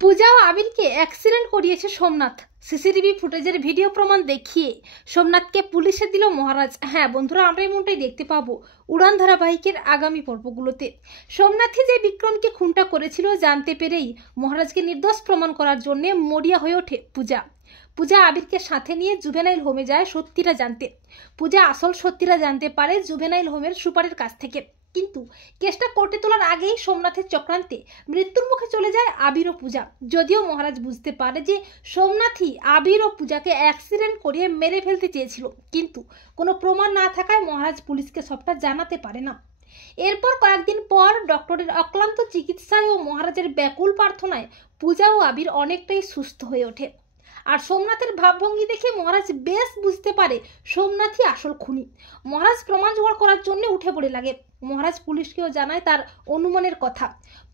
পূজা ও আবিরকে অ্যাক্সিডেন্ট করিয়েছে Somnath. CCTV ফুটেজের video প্রমাণ দেখিয়ে সোমনাথকে পুলিশে দিল মহারাজ। হ্যাঁ বন্ধুরা, আমরা এমনটাই দেখতে পাবো উড়ান ধারাবাহিকের আগামী পর্বগুলোতে। সোমনাথই যে বিক্রমকে খুনটা করেছিল জানতে পেরেই মহারাজকে নির্দোষ প্রমাণ করার জন্য মরিয়া হয়ে ওঠে পূজা। পূজা আবিরকে সাথে নিয়ে জুভেনাইল হোমে যায় সত্যিটা জানতে। পূজা আসল সত্যিটা জানতে পারে জুভেনাইল হোমের সুপারের কাছ থেকে। কিন্তু কেসটা কোর্টে তোলার আগেই সোমনাথের চক্রান্তে মৃত্যুর মুখে চলে যায় আবির ও পূজা। যদিও মহারাজ বুঝতে পারে যে সোমনাথই আবির ও পূজাকে অ্যাক্সিডেন্ট করিয়ে মেরে ফেলতে চেয়েছিল, কিন্তু কোনো প্রমাণ না থাকায় মহারাজ পুলিশকে সবটা জানাতে পারে না। এরপর কয়েকদিন পর ডক্টরের অক্লান্ত চিকিৎসায় ও মহারাজের ব্যাকুল প্রার্থনায় পূজা ও আবির অনেকটাই সুস্থ হয়ে ওঠে। আর সোমনাথের ভাবভঙ্গি দেখে মহারাজ বেশ বুঝতে পারে সোমনাথই আসল খুনি। মহারাজ প্রমাণ জোগাড় করার জন্য উঠে পড়ে লাগে। মহারাজ পুলিশকেও জানায় তার অনুমানের কথা।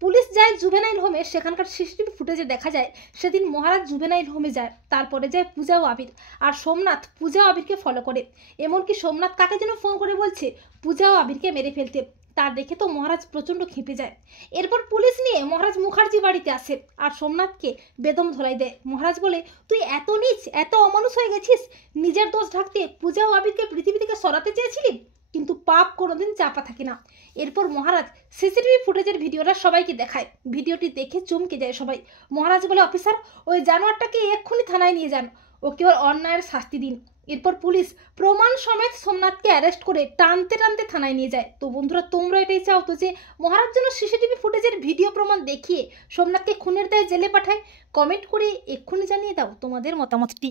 পুলিশ যায় জুভেনাইল হোমে। সেখানকার সিসিটিভি ফুটেজে দেখা যায় সেদিন মহারাজ জুভেনাইল হোমে যায়, তারপরে যায় পূজা ও আবির। আর সোমনাথ পূজা ও আবিরকে ফলো করে। এমনকি সোমনাথ কাকে যেন ফোন করে বলছে পূজা ও আবিরকে মেরে ফেলতে। তা দেখে তো মহারাজ প্রচন্ড ক্ষেপে যায়। এরপর পুলিশ নিয়ে মহারাজ মুখার্জি বাড়িতে আসে আর সোমনাথকে বেদম ধরাই দেয়। মহারাজ বলে, তুই এত নীচ, এত অমানুষ হয়ে গেছিস, নিজের দোষ ঢাকতে পূজা ও আবিরকে পৃথিবী থেকে সরাতে চেয়েছিলি, কিন্তু পাপ কোনোদিন চাপা থাকে না। এরপর মহারাজ সিসিটিভি ফুটেজের ভিডিওটা সবাইকে দেখায়। ভিডিওটি দেখে চমকে যায় সবাই। মহারাজ বলে, অফিসার ওই জানোয়ারটাকে এক্ষুনি থানায় নিয়ে যান, ওকে ওর অন্যায়ের শাস্তি দিন। এরপর পুলিশ প্রমাণ সমেত সোমনাথকে অ্যারেস্ট করে টানতে টানতে থানায় নিয়ে যায়। তো বন্ধুরা, তোমরা এটাই চাও তো যে মহারাজ যেন সিসিটিভি ফুটেজের ভিডিও প্রমাণ দেখিয়ে সোমনাথকে খুনের দায়ে জেলে পাঠায়? কমেন্ট করে এক্ষুনি জানিয়ে দাও তোমাদের মতামতটি।